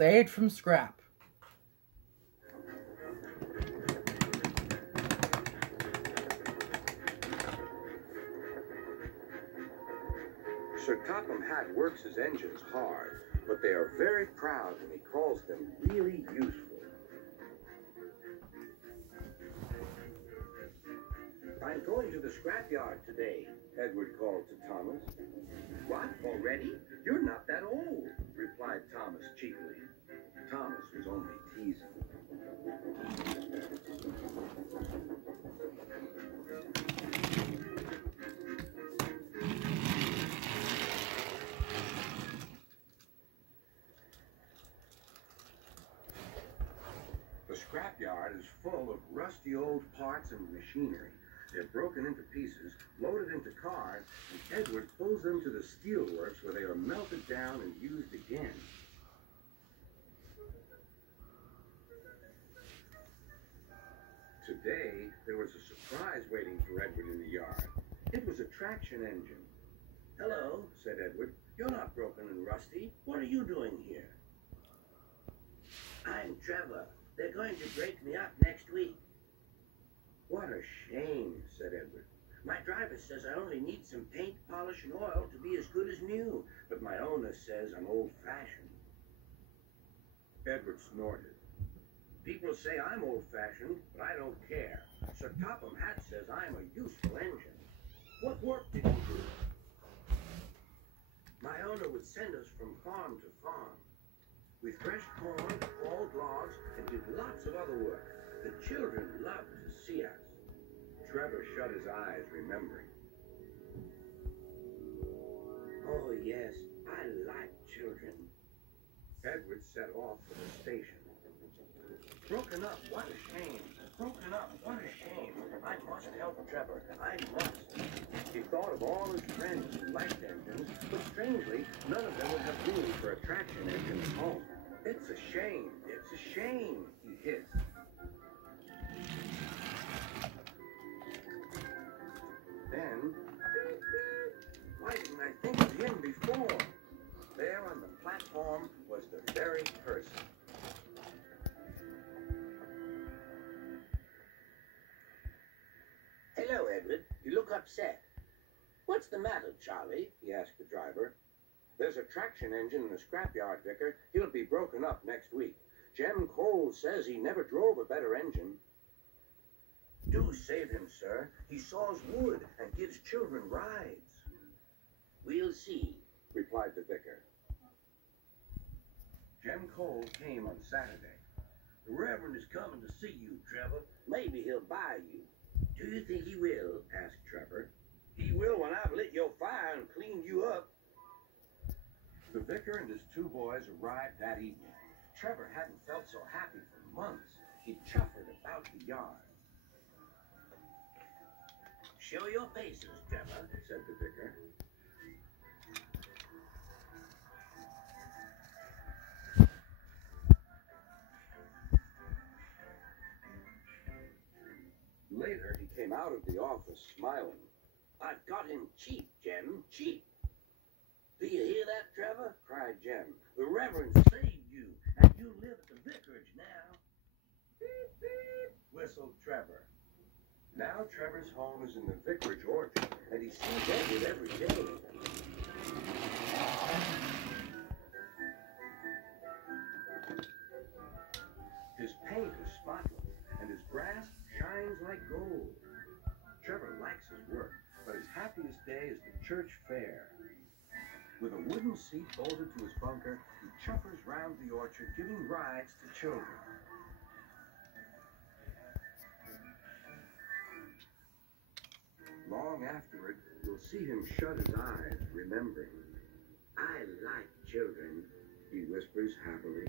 saved from scrap. Sir Topham Hatt works his engines hard, but they are very proud when he calls them really useful. I'm going to the scrapyard today, Edward called to Thomas. What, already? You're not that old, replied Thomas cheekily. Thomas was only teasing. The scrapyard is full of rusty old parts and machinery. They're broken into pieces, loaded into cars, and Edward pulls them to the steelworks where they are melted down and used again. Today, there was a surprise waiting for Edward in the yard. It was a traction engine. Hello, said Edward. You're not broken and rusty. What are you doing here? I'm Trevor. They're going to break me up next week. What a shame, said Edward. My driver says I only need some paint, polish, and oil to be as good as new, but my owner says I'm old-fashioned. Edward snorted. People say I'm old-fashioned, but I don't care. Sir Topham Hatt says I'm a useful engine. What work did you do? My owner would send us from farm to farm. We threshed corn, hauled logs, and did lots of other work. The children loved to see us. Trevor shut his eyes, remembering. Oh, yes, I like children. Edward set off for the station. Broken up, what a shame. Broken up, what a shame. I must help Trevor. I must. He thought of all his friends who liked engines, but strangely, none of them would have room for a traction engine at home. It's a shame. It's a shame, he hissed. Then, why didn't I think of him before? There on the platform was the very person. Hello, Edward. You look upset. What's the matter, Charlie? He asked the driver. There's a traction engine in the scrapyard, Vicar. He'll be broken up next week. Jem Cole says he never drove a better engine. Do save him, sir. He saws wood and gives children rides. We'll see, replied the vicar. Jem Cole came on Saturday. The Reverend is coming to see you, Trevor. Maybe he'll buy you. Do you think he will? Asked Trevor. He will when I've lit your fire and cleaned you up. The vicar and his two boys arrived that evening. Trevor hadn't felt so happy for months. He chuffered about the yard. Show your paces, Trevor, said the vicar. Later, he came out of the office smiling. I've got him cheap, Jem, cheap. Do you hear that, Trevor? Cried Jem. The Reverend saved you, and you live at the vicarage now. Beep, beep, whistled Trevor. Now Trevor's home is in the vicarage orchard, and he sees Edward every day. His paint is spotless, and his grass shines like gold. Trevor likes his work, but his happiest day is the church fair. With a wooden seat bolted to his bunker, he chuffers round the orchard, giving rides to children. Long afterward, you'll see him shut his eyes, remembering. I like children, he whispers happily.